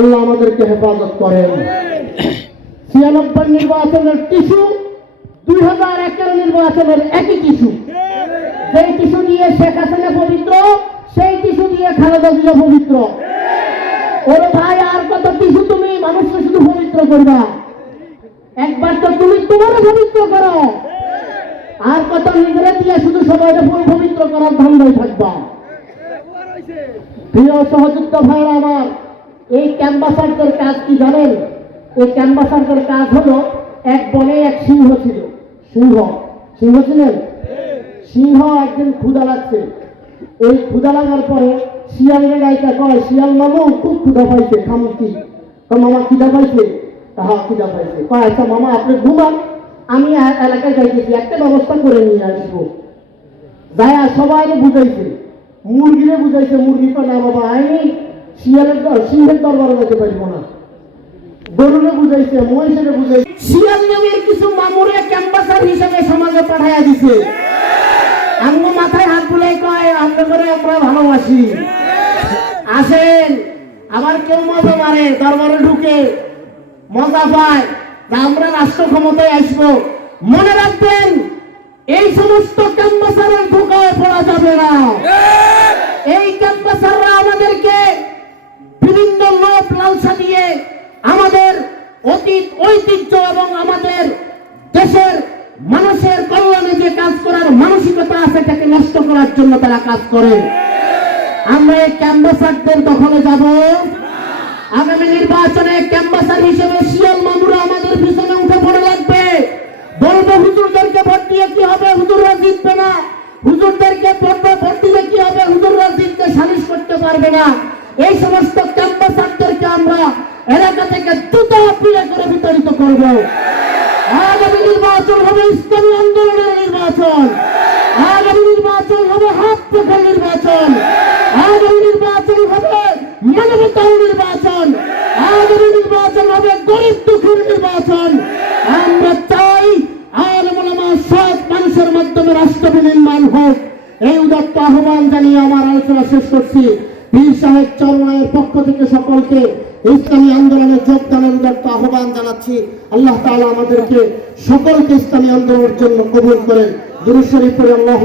আল্লাহ আমাদেরকে হেফাজত করেন। ছিয়ানব্বই নির্বাচনের টিস্যু দুই হাজার একের নির্বাচনের একই টিস্যু। যেই টিস্যু দিয়ে শেখ হাসিনা পবিত্র, সেই টিস্যু দিয়ে খালেদা জিয়া পবিত্র। ওরে ভাই, আর কত টিস্যু তুমি? মানুষকে শুধু পবিত্র করবা। একবার তো তুমি তোমার পবিত্র করো। আর কত নিজেরা দিয়ে শুধু সবাইকে পবিত্র করার ধান্দায় থাকবা। প্রিয় সহযুক্ত ভাইরা আমার এই ক্যাম্বাসারদের কাজ কি জানেন? এই ক্যাম্বাসারদের কাজ হলো এক বনে এক সিংহ ছিল। সিংহ। সিংহ ছিলেন? সিংহ একদিন ক্ষুদা লাগছে। ওই ক্ষুদা লাগার পরে শিয়ালের গাইটা কয়, শিয়াল মামু, খুব ক্ষুদা পাইছে, খাম কি? তো মামা খিদা পাইছে? হ্যাঁ খিদা পাইছে। কয় আচ্ছা মামা, আপনি ঘুমান, আমি এলাকায় যাইতেছি, একটা ব্যবস্থা করে নিয়ে আসব। যায়া সবাই বুঝাইছে। মুরগিরে বুঝাইছে মুরগি তো না বাবা আইনি। শিয়ালের সিংহের যেতে পারব না। গরুরে বুঝাইছে, মহিষেরে বুঝাইছে। শিয়াল নামের কিছু মামুরে ক্যাম্পাসার হিসেবে সমাজে পাঠাইয়া দিছে। মাথায় হাত বুলাই কয় করে আমরা ভালোবাসি। আসেন, আবার কেউ মজা মারে, দরবারে ঢুকে মজা পায়। আমরা রাষ্ট্র ক্ষমতায় আসব। মনে রাখবেন, এই সমস্ত ক্যাম্পাসারের ঢুকায় পড়া যাবে না। লালসা দিয়ে আমাদের অতীত ঐতিহ্য এবং আমাদের দেশের মানুষের কল্যাণে যে কাজ করার মানসিকতা আছে তাকে নষ্ট করার জন্য তারা কাজ করে। আমরা এই ক্যাম্পাসারদের দখলে যাব। আগামী নির্বাচনে ক্যাম্পাসার হিসেবে শিয়াল মামুরা আমাদের পিছনে উঠে পড়ে লাগবে। বলব, হুজুরদেরকে ভোট দিয়ে কি হবে? হুজুররা জিতবে না। হুজুরদেরকে ভোট দিলে কি হবে? হুজুররা জিততে সালিশ করতে পারবে না। এই সমস্ত ক্যাম্পাসারদেরকে আমরা এলাকা থেকে দ্রুত অপ্রিয় করে বিতাড়িত করব। আগামী নির্বাচন হবে ইসলামী আন্দোলনের নির্বাচন। আগামী নির্বাচন হবে হাত প্রখর নির্বাচন। আগামী নির্বাচন হবে মানবতার নির্বাচন। আগামী নির্বাচন হবে গরিব দুঃখের নির্বাচন। আমরা চাই আলম সব মানুষের মাধ্যমে রাষ্ট্র বিনির্মাণ হোক। এই উদাত্ত আহ্বান জানিয়ে আমার আলোচনা শেষ করছি। পীর সাহেব চরমায়ের পক্ষ থেকে সকলকে ইসলামী আন্দোলনে যোগদানের একটা আহ্বান জানাচ্ছি। আল্লাহ তালা আমাদেরকে সকলকে ইসলামী আন্দোলনের জন্য কবুল করেন দুরুশ্বরী শরীফ আল্লাহ